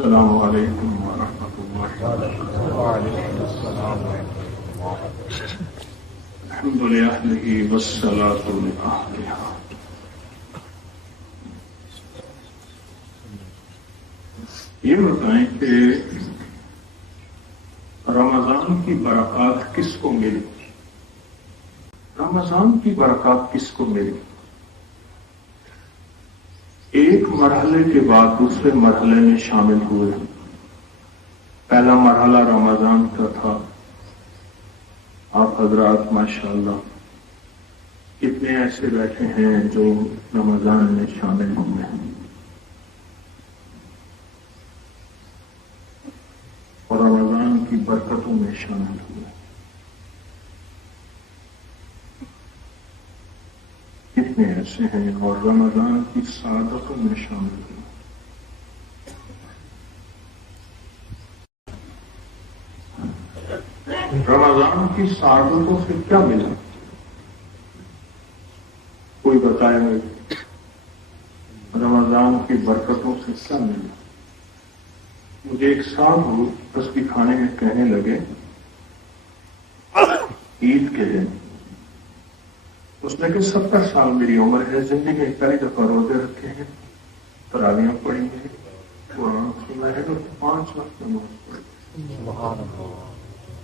السلام علیکم ورحمۃ اللہ وعلیکم السلام ورحمۃ اللہ۔ الحمد للہ والصلاۃ لأہلہا۔ یہ بتائیں کہ رمضان کی برکات کس کو ملی؟ رمضان کی برکات کس کو ملی؟ ایک مرحلے کے بعد دوسرے مرحلے میں شامل ہوئے۔ پہلا مرحلہ رمضان کا تھا۔ آپ حضرات ماشاءاللہ کتنے ایسے بیٹھے ہیں جو رمضان میں شامل ہوئے ہیں، اور رمضان کی برکتوں میں شامل ہوئے۔ کتنے ایسے ہیں اور رمضان کی سعادتوں میں شامل ہوئے۔ رمضان کی سعادتوں سے کیا ملا؟ کوئی بتائے گا؟ رمضان کی برکتوں سے کیا ملا؟ مجھے ایک صاحب تسبیح کھانے میں کہنے لگے عید کے دن، اس نے کہ 70 سال میری عمر ہے، زندگی میں پہلی دفعہ روزے رکھے ہیں، تراویحیں پڑھی ہیں، قرآن سنا ہے اور 5 وقت نماز پڑھی۔ سبحان اللہ۔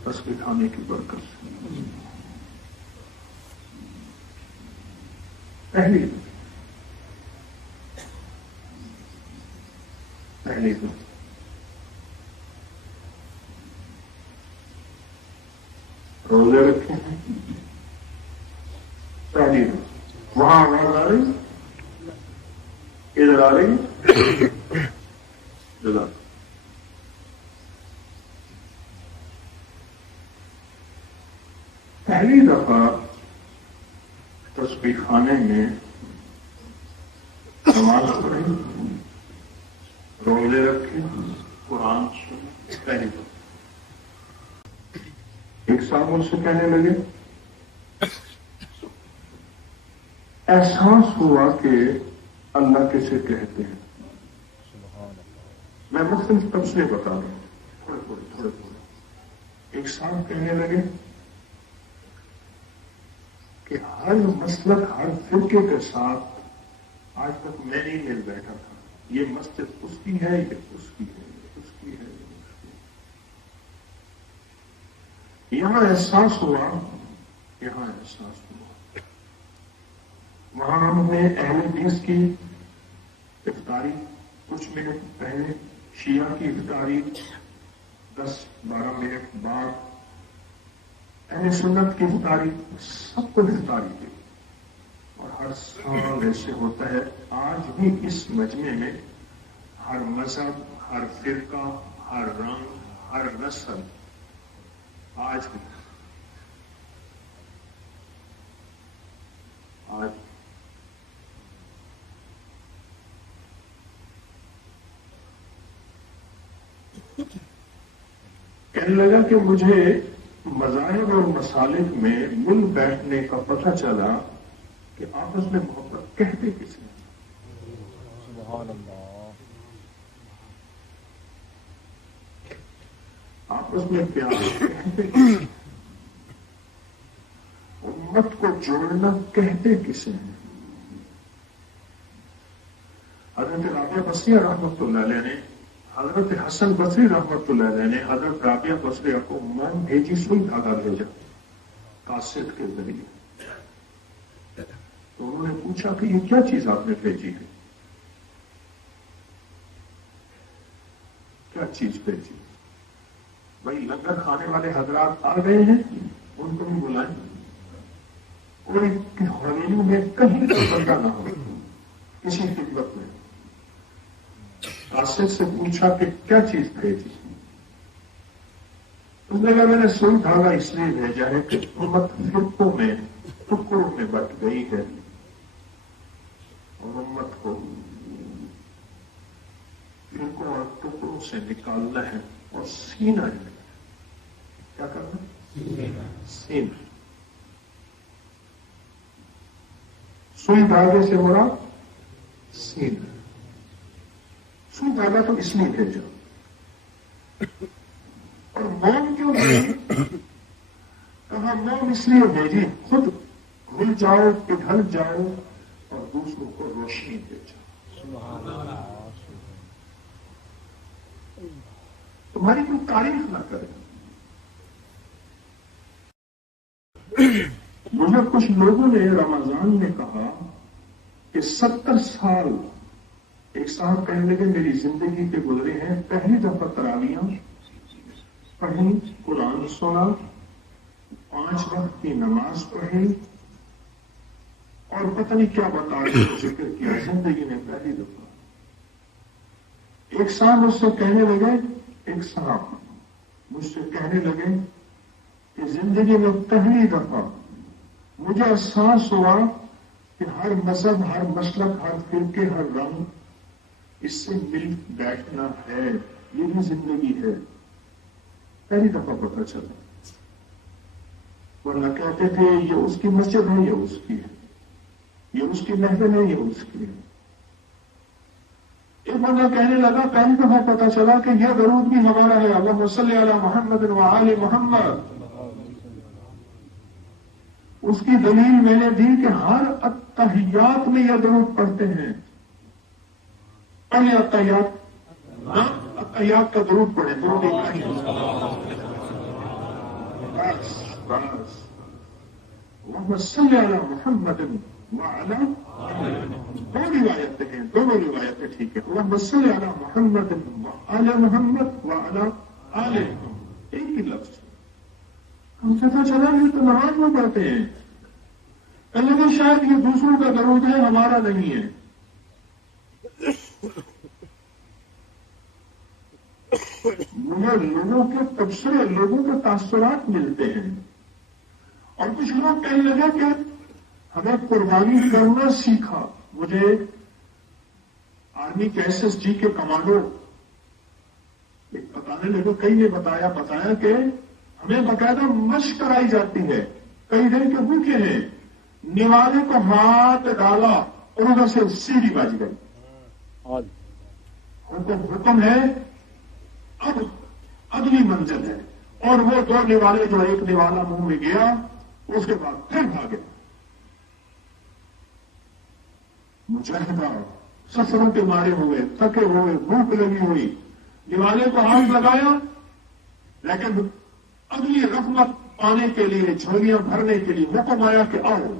تسبیح کھانے کی برکت سے پہلی روزے رکھے ہیں، پہلی وہاں آواز آ رہی، ادھر آ رہی، جگہ پہلی دفعہ تسبیح خانے میں نماز پڑھی، روزے رکھے، قرآن سنے، پہلی دفعہ۔ ایک صاحب مجھ سے کہنے لگے احساس ہوا کہ اللہ کسے کہتے ہیں۔ میں مختلف تفصیلیں بتا رہا ہوں، تھوڑے ایک صاحب کہنے لگے کہ ہر مسلک ہر فرقے کے ساتھ آج تک میں نہیں مل بیٹھا تھا، یہ مسجد اس کی ہے، یہ اس کی ہے، یہ اس کی ہے، یہ اس کی ہے۔ یہاں احساس ہوا، وہاں ہم نے اہل حدیث کی افطاری کچھ منٹ پہلے، شیعہ کی افطاری 10-12 منٹ بعد، اہل سنت کی افطاری، سب کو افطاری دی۔ اور ہر سال ایسے ہوتا ہے، آج بھی اس مجمع میں ہر مذہب، ہر فرقہ، ہر رنگ، ہر نسل، آج بھی کہنے لگا کہ مجھے مذاہب اور مسالک میں مل بیٹھنے کا پتہ چلا کہ آپس میں محبت کہتے کس ہیں۔ سبحان اللہ۔ آپس میں پیار کہتے کس ہیں، امت کو جوڑنا کہتے کسے ہیں۔ حضرت رابعہ بصریہ رحمۃ اللہ علیہ نے، حضرت حسن بصری رحمۃ اللہ علیہ نے حضرت رابعہ بصریہ کو من بھیجی، سوئی دھاگا بھیجا کاسٹ کے ذریعے۔ تو انہوں نے پوچھا کہ یہ کیا چیز آپ نے بھیجی ہے؟ کیا چیز بھیجی؟ بھائی لنگر کھانے والے حضرات آ گئے ہیں، ان کو بھی بلائیں، اور حویلی میں کہیں کا بندہ نہ ہو کسی خدمت میں۔ کاسٹ سے پوچھا کہ کیا چیز بھیجی؟ اس نے کہا میں نے سوئی دھاگا اس لیے بھیجا ہے کہ امت فرقوں میں، ٹکڑوں میں بٹ گئی ہے، اور امت کو فرقوں اور ٹکڑوں سے نکالنا ہے اور سینہ ہے۔ کیا کرنا؟ سینہ۔ سوئی دھاگے سے مراد سینہ۔ سوئی دھاگا تو اس لیے بھیجا اور موم کیوں بھیجی؟ کہا موم اس لیے بھیجی خود گھل جاؤ پگھل جاؤ اور دوسروں کو روشنی دے جاؤ. سبحان اللہ. تمہاری کوئی تعریف نہ کرے. مجھے کچھ لوگوں نے رمضان میں کہا کہ 70 سال ایک صاحب کہنے لگے میری زندگی کے گزرے ہیں، پہلی دفعہ تراویاں پڑھی، قرآن سنا، 5 وقت کی نماز پڑھی اور پتہ نہیں کیا بتا رہے ذکر کیا زندگی میں پہلی دفعہ. ایک صاحب مجھ سے کہنے لگے، ایک صاحب مجھ سے کہنے لگے کہ زندگی میں پہلی دفعہ مجھے احساس ہوا کہ ہر مذہب، ہر مسلک، ہر فرقے، ہر رنگ اس سے مل بیٹھنا ہے، یہ بھی زندگی ہے. پہلی دفعہ پتہ چلا. ورنہ کہتے تھے یہ اس کی مسجد ہے، یہ اس کی ہے، یہ اس کی محفل ہے، یہ اس کی ہے. ایک بندہ کہنے لگا پہلی دفعہ پتہ چلا کہ یہ درود بھی ہمارا ہے، اللہم صلی علی محمد و آل محمد. اس کی دلیل میں نے دی کہ ہر التحیات میں یہ درود پڑھتے ہیں. پڑھیں التحیات، التحیات کا درود پڑھیں، درود ابراہیم. بس بس اللہم صلی علی محمد وعلی، دو روایتیں ہیں، دونوں روایتیں ٹھیک ہے. اللہم صلی علی محمد وعلی محمد وعلی آل محمد، ایک ہی لفظ. ہم پتہ چلا یہ تو نماز میں پڑھتے ہیں. لیکن شاید یہ دوسروں کا درود ہے، ہمارا نہیں ہے. مجھے لوگوں کے تبصرے، لوگوں کے تاثرات ملتے ہیں اور کچھ لوگ کہنے لگے کہ ہمیں قربانی کرنا سیکھا. مجھے آرمی کے SSG کے کمانڈو بتانے لگے، کئی نے بتایا کہ ہمیں باقاعدہ مشق کرائی جاتی ہے. کئی دن کے بھوکے ہیں، نوالے کو ہاتھ ڈالا اور ادھر سے سیڑھی بج گئی. حکم ہے اب اگلی منزل ہے، اور وہ 2 نوالے جو ایک نوالا منہ میں گیا اس کے بعد پھر بھاگے. مجاہدہ سفروں کے مارے ہوئے، تھکے ہوئے، بھوک لگی ہوئی، نوالے کو ہاتھ لگایا، لیکن اگلی رحمت پانے کے لیے، جھولیاں بھرنے کے لیے حکم آیا کہ آؤ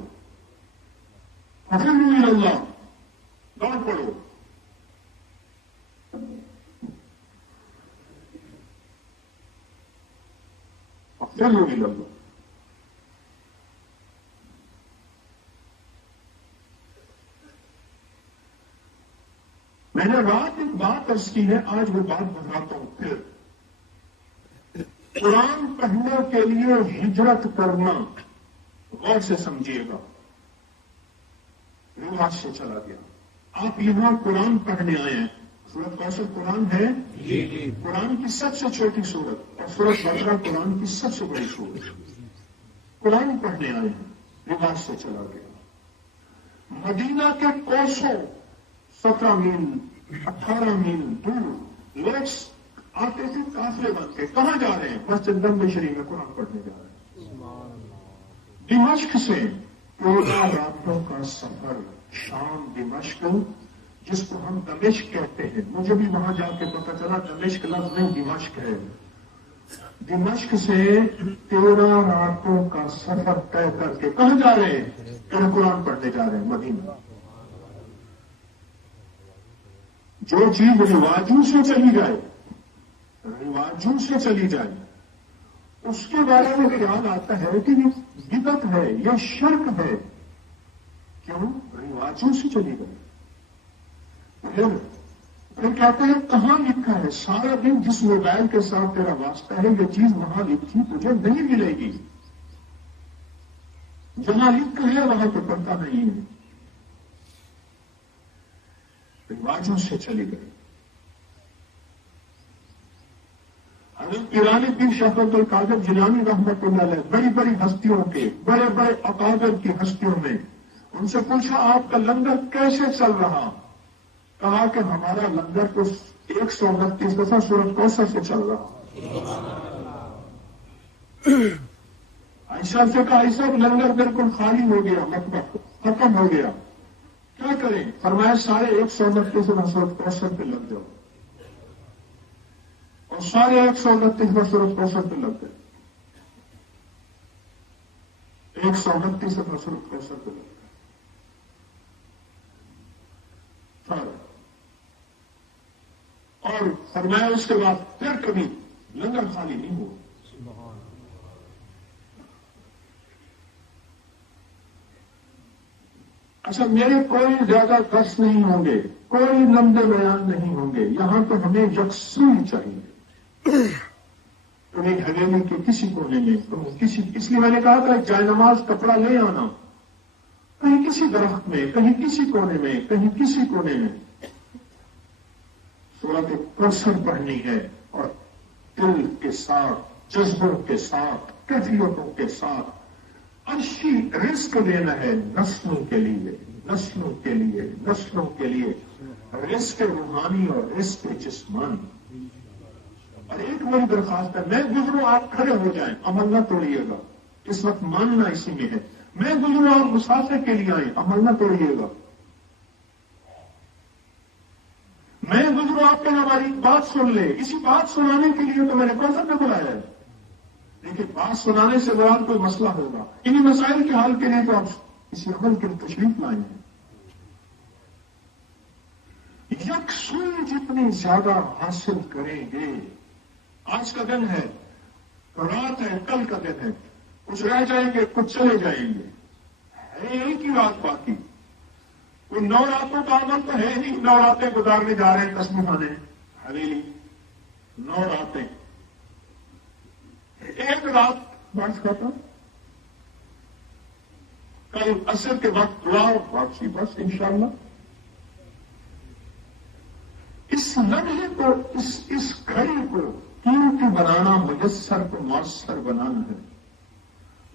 ففروا الی اللہ، دوڑ پڑو. ففروا الی اللہ. میں نے رات ایک بات عرض کی ہے، آج وہ بات بتاتا ہوں. پھر قرآن پڑھنے کے لیے ہجرت کرنا غور سے سمجھیے گا. رواج سے چلا گیا. آپ یہاں قرآن پڑھنے آئے ہیں. سورت کوثر قرآن ہے، قرآن کی سب سے چھوٹی سورت، اور سورت بقرہ قرآن کی سب سے بڑی سورت. قرآن پڑھنے آئے ہیں، رواج سے چلا گیا. مدینہ کے کوسوں 17 میل 18 میل دور لوگ آتے تھے قافلے بن کے. کہاں جا رہے ہیں؟ مسجد نبوی میں قرآن پڑھنے جا رہے ہیں. دمشق سے 14 راتوں کا سفر، شام دمشق، جس کو ہم دمشق کہتے ہیں. مجھے بھی وہاں جا کے پتا چلا دمشق لفظ نہیں دمشق ہے. دمشق سے 13 راتوں کا سفر طے کر کے کہاں جا رہے ہیں؟ کہ قرآن پڑھنے جا رہے ہیں مدینہ. جو چیز رواجوں سے چلی جائے، رواجوں سے چلی جائے، اس کے بارے میں خیال آتا ہے کہ یہ بدعت ہے، یہ شرک ہے. کیوں؟ رواجوں سے چلی گئی. پھر کہتے ہیں کہاں لکھا ہے؟ سارا دن جس موبائل کے ساتھ تیرا واسطہ ہے یہ چیز وہاں لکھی تجھے نہیں ملے گی. جہاں لکھا ہے وہاں تو پڑھتا نہیں ہے. رواجوں سے چلی گئی. حضرت پیرانی پیر شیخ عبد القادر جیلانی رحمۃ اللہ علیہ بڑی بڑی ہستیوں کے، بڑے بڑے اکابر کی ہستیوں میں ان سے پوچھا آپ کا لنگر کیسے چل رہا؟ کہا کہ ہمارا لنگر تو 129 دفعہ سورۃ کوثر سے چل رہا. عائشہ سے کہا عائشہ لنگر بالکل خالی ہو گیا, مطبخ ختم ہو گیا, کیا کریں؟ فرمایا 129 دفعہ سورۃ کوثر پہ لگ جاؤ, اور 129 دفعہ سورۃ کوثر پہ لگ گئے. 129 دفعہ سورۃ کوثر پہ لگ گئے. اور فرمایا اس کے بعد پھر کبھی لنگر خالی نہیں ہوا. اچھا, میرے کوئی زیادہ درس نہیں ہوں گے, کوئی لمبے بیان نہیں ہوں گے, یہاں تو ہمیں یکسوئی چاہیے. کہیں حویلی کے کسی کونے میں, اس لیے میں نے کہا تھا جائے نماز کپڑا لے آنا, کہیں کسی درخت میں, کہیں کسی کونے میں, کہیں کسی کونے میں سورۃ کوثر پڑھنی ہے, اور دل کے ساتھ, جذبوں کے ساتھ, کیفیتوں کے ساتھ عرشی رزق لینا ہے نسلوں کے لیے, نسلوں کے لیے, نسلوں کے لیے, رزق روحانی اور رزق جسمانی. اور ایک بڑی درخواست ہے, میں گزروں آپ کھڑے ہو جائیں, عمل نہ توڑیے گا, اس وقت ماننا اسی میں ہے. میں گزروں آپ مسافر کے لیے آئیں, عمل نہ توڑیے گا. میں گزروں آپ کو ہماری بات سن لے, اسی بات سنانے کے لیے تو میں نے کوثر پہ بلایا ہے. لیکن بات سنانے سے بعد کوئی مسئلہ ہوگا, انہیں مسائل کے حل کے لیے تو آپ اسی عمل کے تشریف لائیں ہیں. یکسوئی جتنی زیادہ حاصل کریں گے, آج کا دن ہے, رات ہے, کل کا دن ہے, کچھ رہ جائیں گے, کچھ چلے جائیں گے, ہے ایک ہی رات باقی. کوئی 9 راتوں کا عمل تو ہے نہیں, 9 راتیں گزارنے جا رہے ہیں تسبیح خانے حویلی, 9 راتیں. ایک رات بارش کرتا, کل عصر کے وقت دعا اور واپسی, بس انشاءاللہ. اس لمحے کو, اس گھڑی کو قیمتی بنانا, مجسر کو مؤثر بنانا ہے.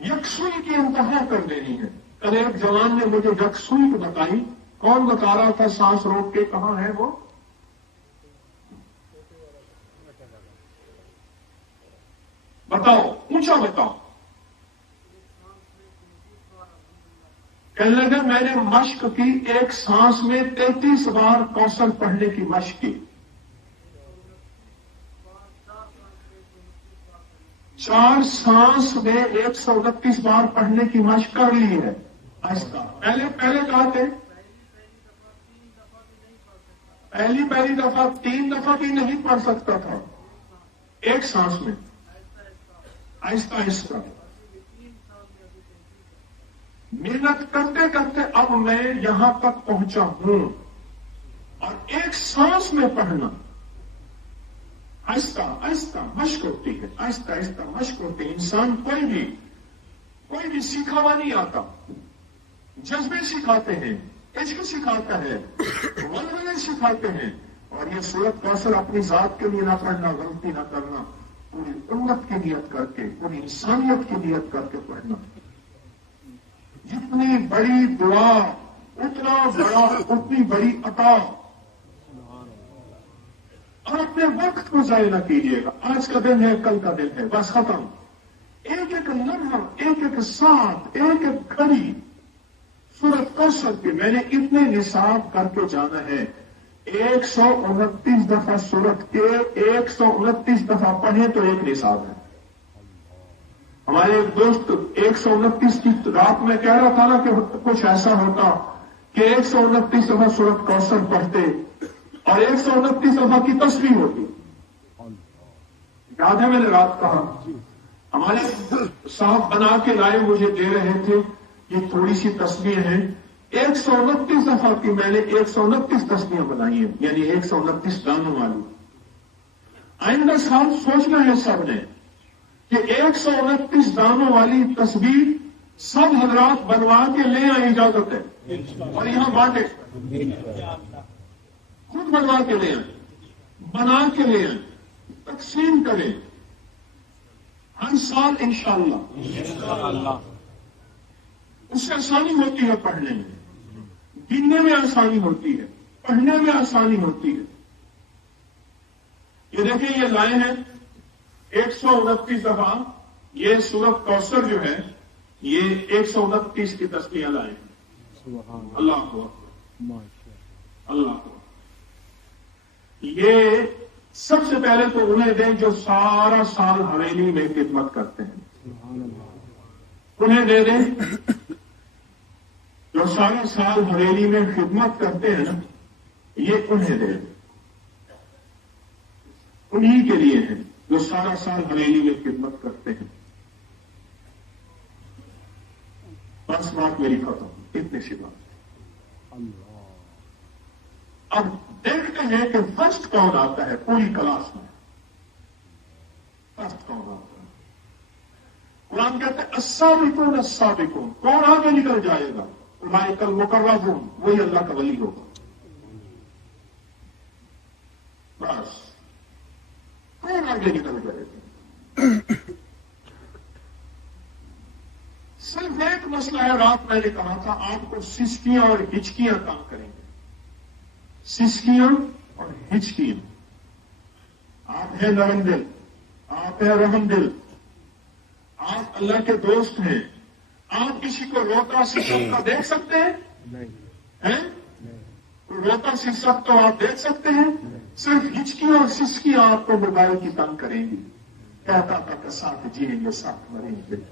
یکسوئی کی انتہا کر دینی ہے. کل ایک جوان نے مجھے یکسوئی کو بتائی, کون بتا رہا تھا سانس روک کے, کہاں ہے وہ؟ بتاؤ, اونچا بتاؤ. کہنے لگا میں نے مشق کی, ایک سانس میں 33 بار کوثر پڑھنے کی مشق کی. 4 سانس میں 129 بار پڑھنے کی مشق کر لی ہے. آہستہ, پہلے کہا تھے پہلی دفعہ 3 دفعہ بھی نہیں پڑھ سکتا تھا ایک سانس میں, آہستہ آہستہ محنت کرتے کرتے اب میں یہاں تک پہنچا ہوں. اور ایک سانس میں پڑھنا آہستہ آہستہ مشق ہوتی ہے, آہستہ آہستہ مشق ہوتی ہے. انسان کوئی بھی سیکھا ہوا نہیں آتا, جذبے سکھاتے ہیں, عشق سکھاتا ہے, ولولے سکھاتے ہیں. اور یہ سورۃ کوثر اپنی ذات کے لیے نہ پڑھنا, غلطی نہ کرنا, پوری امت کی نیت کر کے, پوری انسانیت کی نیت کر کے پڑھنا. جتنی بڑی دعا اتنی بڑی عطا. اور اپنے وقت کو ضائع نہ کیجیے گا. آج کا دن ہے, کل کا دن ہے, بس ختم. ایک ایک لمحہ, ایک ایک ساتھ, ایک ایک گھڑی سورۃ کوثر کی میں نے اتنے نصاب کر کے جانا ہے. 129 دفعہ سورت کے 129 دفعہ پڑھیں تو ایک نصاب ہے. ہمارے ایک دوست 129 کی رات میں کہہ رہا تھا نا کہ کچھ ایسا ہوتا کہ 129 دفعہ سورۃ کوثر پڑھتے اور 129 دفعہ کی تسبیح ہوتی. یاد ہے میں نے رات کہا, ہمارے صاحب بنا کے لائے, مجھے دے رہے تھے, یہ تھوڑی سی تسبیح ہیں. 129 دفعہ کی میں نے 129 تسبیحیں بنائی ہیں, یعنی 129 دانوں والی. آئندہ سال سوچنا ہے سب نے کہ 129 دانوں والی تسبیح سب حضرات بنوا کے لے آئیں, اجازت ہے, اور یہاں بانٹے, خود بنوا کے لے آئیں, بنا کے لے آئیں, تقسیم کریں ہر سال انشاءاللہ. اس سے آسانی ہوتی ہے پڑھنے میں, گننے میں آسانی ہوتی ہے. پڑھنے میں آسانی ہوتی ہے. یہ دیکھیں یہ لائے ہیں 129 دفعہ. یہ سورۃ کوثر جو ہے یہ 129 کی تسبیح لائے ہیں. سبحان اللہ کو ماشاء اللہ کو یہ سب سے پہلے تو انہیں دیں جو سارا سال حویلی میں خدمت کرتے ہیں. سبحان اللہ. انہیں دے دیں جو سارا سال حویلی میں خدمت کرتے ہیں نا, یہ انہیں دے دیں. انہی کے لیے ہیں جو سارا سال حویلی میں خدمت کرتے ہیں. بس بات میری ختم. اتنی سی بات. اللہ. اب دیکھتے ہیں کہ فرسٹ کون آتا ہے پوری کلاس میں. فرسٹ کون آتا ہے؟ قرآن کہتے ہیں السابقون السابقون. کون آگے نکل جائے گا؟ اولئک المقربون. وہی اللہ کا ولی ہوگا. بس کون آگے نکل جائے گا؟ صرف ایک مسئلہ ہے. رات میں نے کہا تھا آپ کو سسکیاں اور ہچکیاں کام کریں گے. سسکیاں اور ہچکیاں. آپ ہیں نرم دل, آپ ہیں رحم دل, آپ اللہ کے دوست ہیں. آپ کسی کو روتا سسکتا دیکھ سکتے ہیں؟ نہیں. کوئی روتا سسکتا تو آپ دیکھ سکتے ہیں؟ صرف ہچکیاں اور سسکیاں آپ کو موبائل کی تنگ کریں گی. کہتا تھا کہ ساتھ جیئیں گے ساتھ مریں گے.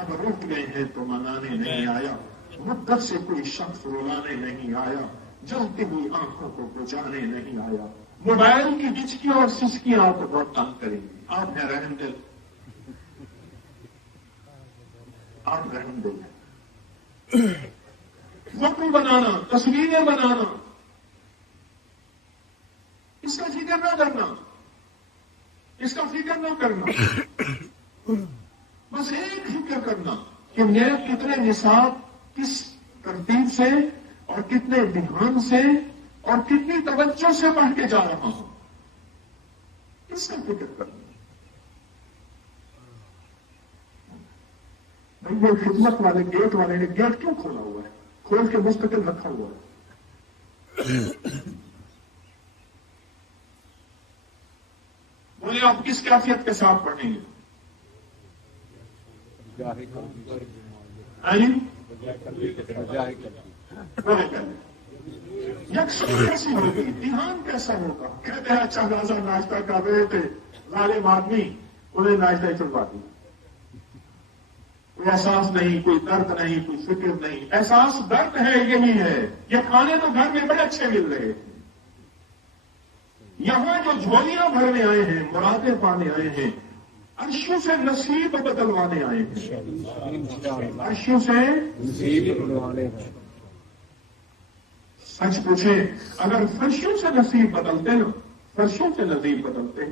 اب رک گئے ہیں تو منانے نہیں آیا. مدت سے کوئی شخص رلانے نہیں آیا. جلتی ہوئی آنکھوں کو بجانے نہیں آیا. موبائل کی ہچکیاں اور سسکیاں آپ کو بہت تنگ کریں گی. آپ ہیں رحم دل, آپ رحم دل ہیں. فوٹو بنانا, تصویریں بنانا, اس کا فکر نہ کرنا, اس کا فکر نہ کرنا. بس ایک فکر کرنا کہ میں کتنے نصاب کس ترتیب سے اور کتنے دھیان سے اور کتنی توجہ سے پڑھ کے جا رہا ہوں. اس کا فکر کرنا. بھائی وہ خدمت والے گیٹ والے نے گیٹ کیوں کھولا ہوا ہے؟ کھول کے مستقل رکھا ہوا ہے. بولے آپ کس کیفیت کے ساتھ پڑھیں گے؟ یکسوئی کیسی ہوگی؟ دھیان کیسا ہوگا؟ کہتے ہیں اچھا خاصا ناشتہ کر رہے تھے, ظالم آدمی انہیں ناشتہ چلوا دی. کوئی احساس نہیں, کوئی درد نہیں, کوئی فکر نہیں. احساس درد ہے یہی ہے. یہ کھانے تو گھر میں بڑے اچھے مل رہے ہیں. یہاں جو جھولیاں بھرنے آئے ہیں, مرادیں پانے آئے ہیں, عرشوں سے نصیب بدلوانے آئے ہیں. عرشوں سے نصیب بدلوانے ہیں. سچ پوچھیں, اگر فرشوں سے نصیب بدلتے نا, فرشوں سے نصیب بدلتے,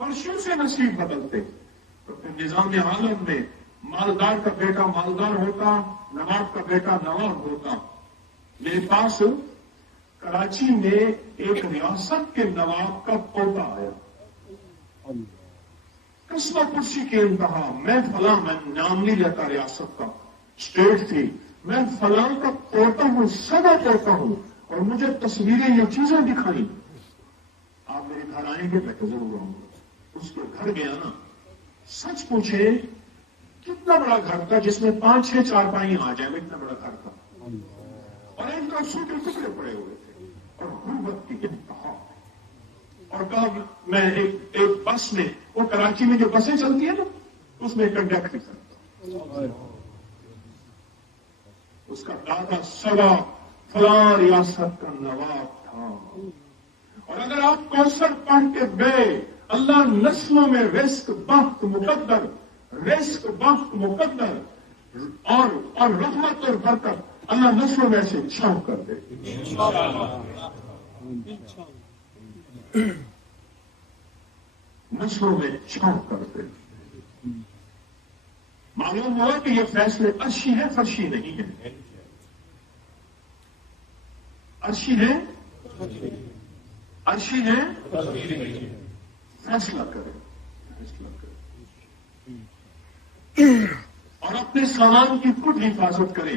فرشوں سے نصیب بدلتے, تو پھر نظام عالم میں مالدار کا بیٹا مالدار ہوتا, نواب کا بیٹا نواب ہوتا. میرے پاس کراچی میں ایک ریاست کے نواب کا پوتا آیا. قصبہ کرسی کے انتہا, میں فلاں, میں نام نہیں لیتا ریاست کا, اسٹیٹ تھی, میں فلاں کا پوتا ہوں, سدا پوتا ہوں, اور مجھے تصویریں یہ چیزیں دکھائیں. آپ میرے گھر آئیں گے, میں تو ضرور آؤں گا. اس کے گھر گیا نا, سچ پوچھے کتنا بڑا گھر تھا جس میں 5-6 چارپائیاں آ جائیں. اتنا بڑا گھر تھا, اور ایک تو سوٹے ٹکڑے پڑے ہوئے تھے, اور غربت کی انتہا. اور کہا میں ایک بس میں, وہ کراچی میں جو بسیں چلتی ہیں نا, اس میں کنڈکٹر کرتا. اس کا دادا سوا فلاں ریاست کا نواب تھا. اور اگر آپ کوثر پڑھ کے گئے, اللہ نسلوں میں رزق بخت مقدر, رزق بخت مقدر اور رحمت اور برکت اللہ نسلوں میں سے چھاؤ کر دے. نسلوں میں چھاؤ کر دے. معلوم ہوا کہ یہ فیصلے عرشی ہے, فرشی نہیں ہے. عرشی ہے, عرشی ہے, فیصلہ کرے, فیصلہ کرے, اور اپنے سامان کی خود حفاظت کرے.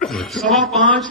5:15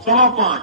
5:15।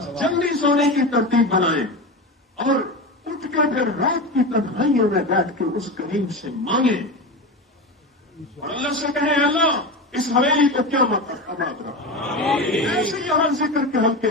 جلدی سونے کی ترتیب بنائیں اور اٹھ کے پھر رات کی تنہائیوں میں بیٹھ کے اس کریم سے مانگیں اور اللہ سے کہیں اللہ اس حویلی کو کیا مت آباد رکھا ایسے یہاں ذکر کے ہلکے